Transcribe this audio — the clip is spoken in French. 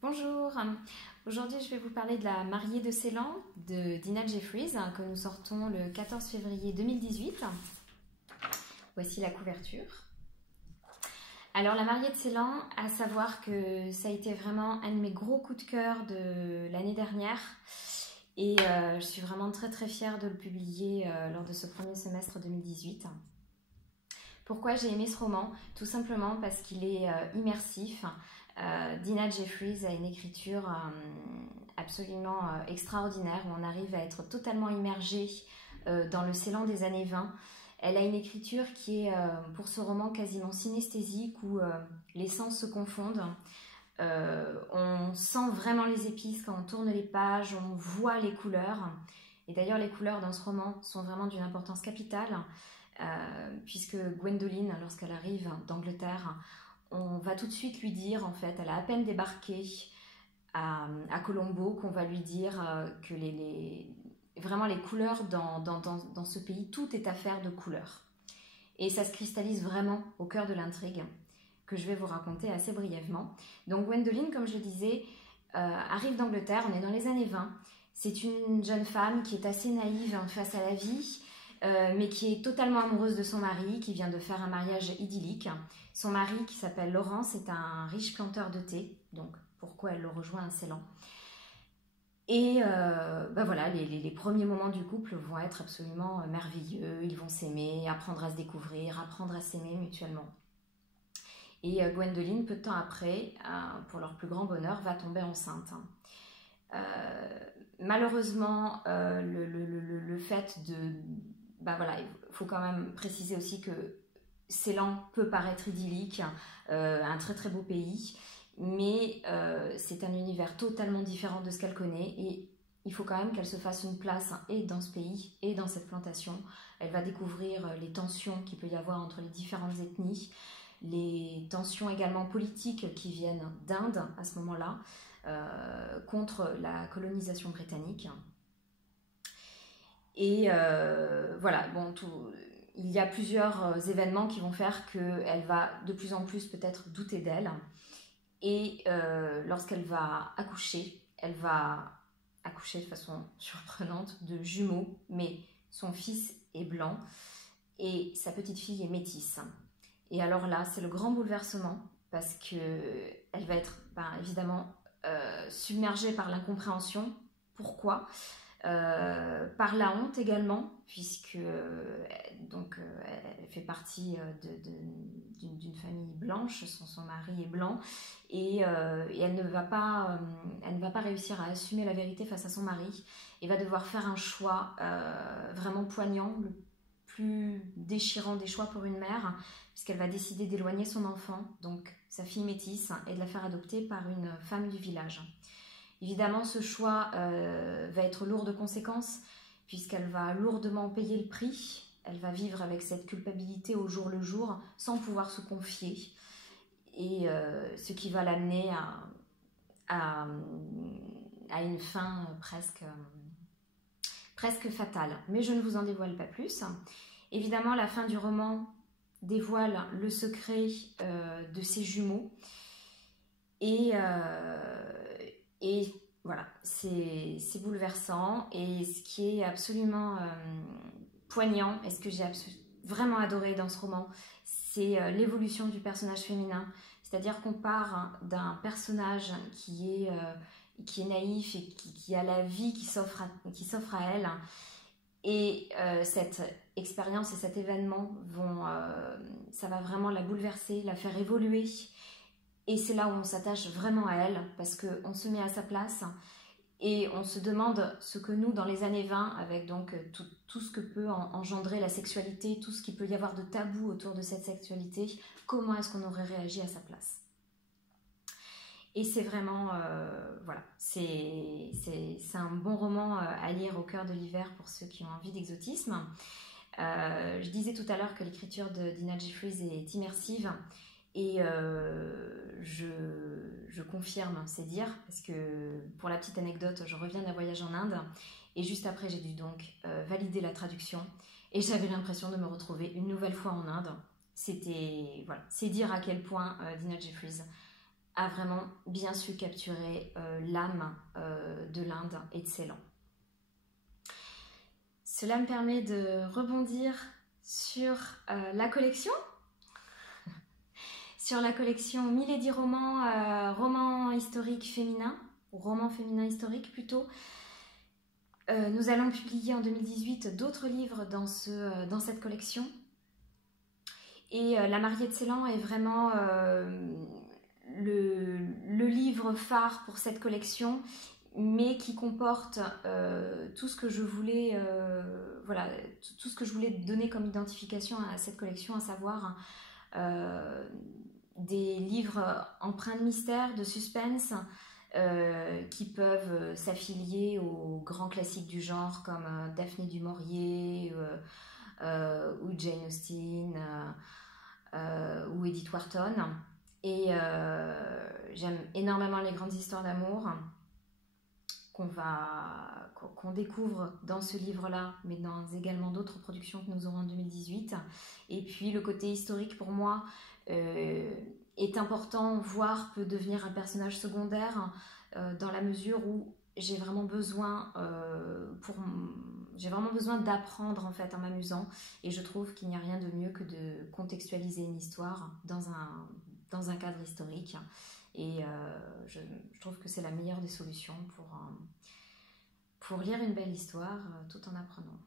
Bonjour, aujourd'hui je vais vous parler de La mariée de Ceylan de Dinah Jeffries que nous sortons le 14 février 2018. Voici la couverture. Alors La mariée de Ceylan, à savoir que ça a été vraiment un de mes gros coups de cœur de l'année dernière et je suis vraiment très fière de le publier lors de ce premier semestre 2018. Pourquoi j'ai aimé ce roman? Tout simplement parce qu'il est immersif. Dinah Jeffries a une écriture absolument extraordinaire où on arrive à être totalement immergé dans le Ceylan des années 20. Elle a une écriture qui est pour ce roman quasiment synesthésique où les sens se confondent. On sent vraiment les épices quand on tourne les pages, on voit les couleurs. Et d'ailleurs les couleurs dans ce roman sont vraiment d'une importance capitale puisque Gwendoline, lorsqu'elle arrive d'Angleterre, on va tout de suite lui dire, en fait, elle a à peine débarqué à Colombo, qu'on va lui dire que vraiment les couleurs dans ce pays, tout est affaire de couleurs. Et ça se cristallise vraiment au cœur de l'intrigue que je vais vous raconter assez brièvement. Donc Gwendoline, comme je le disais, arrive d'Angleterre, on est dans les années 20. C'est une jeune femme qui est assez naïve face à la vie, mais qui est totalement amoureuse de son mari, qui vient de faire un mariage idyllique. Son mari, qui s'appelle Laurence, est un riche planteur de thé, donc pourquoi elle le rejoint à Ceylan. Et voilà, les premiers moments du couple vont être absolument merveilleux, ils vont s'aimer, apprendre à se découvrir, apprendre à s'aimer mutuellement. Et Gwendoline, peu de temps après, pour leur plus grand bonheur, va tomber enceinte. Malheureusement, le fait de... voilà, il faut quand même préciser aussi que Ceylan peut paraître idyllique, un très beau pays, mais c'est un univers totalement différent de ce qu'elle connaît et il faut quand même qu'elle se fasse une place et dans ce pays et dans cette plantation. Elle va découvrir les tensions qu'il peut y avoir entre les différentes ethnies, les tensions également politiques qui viennent d'Inde à ce moment-là, contre la colonisation britannique. Et voilà, bon, il y a plusieurs événements qui vont faire qu'elle va de plus en plus peut-être douter d'elle. Et lorsqu'elle va accoucher, elle va accoucher de façon surprenante de jumeaux, mais son fils est blanc et sa petite fille est métisse. Et alors là, c'est le grand bouleversement parce qu'elle va être évidemment submergée par l'incompréhension. Pourquoi ? Par la honte également, puisque elle fait partie d'une famille blanche, son mari est blanc, et elle ne va pas réussir à assumer la vérité face à son mari, et va devoir faire un choix vraiment poignant, le plus déchirant des choix pour une mère, puisqu'elle va décider d'éloigner son enfant, donc sa fille métisse, et de la faire adopter par une femme du village. Évidemment, ce choix va être lourd de conséquences puisqu'elle va lourdement payer le prix. Elle va vivre avec cette culpabilité au jour le jour sans pouvoir se confier. Et ce qui va l'amener à une fin presque fatale. Mais je ne vous en dévoile pas plus. Évidemment, la fin du roman dévoile le secret de ses jumeaux. Et voilà, c'est bouleversant. Et ce qui est absolument poignant, et ce que j'ai vraiment adoré dans ce roman, c'est l'évolution du personnage féminin. C'est-à-dire qu'on part d'un personnage qui est naïf et qui a la vie qui s'offre à elle. Et cette expérience et cet événement ça va vraiment la bouleverser, la faire évoluer. Et c'est là où on s'attache vraiment à elle, parce qu'on se met à sa place et on se demande ce que nous, dans les années 20, avec donc tout ce que peut engendrer la sexualité, tout ce qu'il peut y avoir de tabou autour de cette sexualité, comment est-ce qu'on aurait réagi à sa place? Et c'est vraiment, voilà, c'est un bon roman à lire au cœur de l'hiver pour ceux qui ont envie d'exotisme. Je disais tout à l'heure que l'écriture de Dinah Jeffries est immersive. Et je confirme, c'est dire, parce que pour la petite anecdote, je reviens d'un voyage en Inde et juste après j'ai dû donc valider la traduction et j'avais l'impression de me retrouver une nouvelle fois en Inde. C'était, voilà, c'est dire à quel point Dinah Jeffries a vraiment bien su capturer l'âme de l'Inde et de Ceylan. Cela me permet de rebondir sur la collection. Sur la collection Milady Romans, romans historiques féminins, ou romans féminins historiques plutôt. Nous allons publier en 2018 d'autres livres dans cette collection. Et La mariée de Ceylan est vraiment le livre phare pour cette collection, mais qui comporte tout ce que je voulais, voilà, tout ce que je voulais donner comme identification à cette collection, à savoir des livres empreints de mystère, de suspense, qui peuvent s'affilier aux grands classiques du genre comme Daphné du Maurier ou Jane Austen ou Edith Wharton. Et j'aime énormément les grandes histoires d'amour qu'on découvre dans ce livre-là, mais dans également d'autres productions que nous aurons en 2018. Et puis le côté historique pour moi est important, voire peut devenir un personnage secondaire dans la mesure où j'ai vraiment besoin d'apprendre en fait en m'amusant, et je trouve qu'il n'y a rien de mieux que de contextualiser une histoire dans un cadre historique, et je trouve que c'est la meilleure des solutions pour lire une belle histoire tout en apprenant.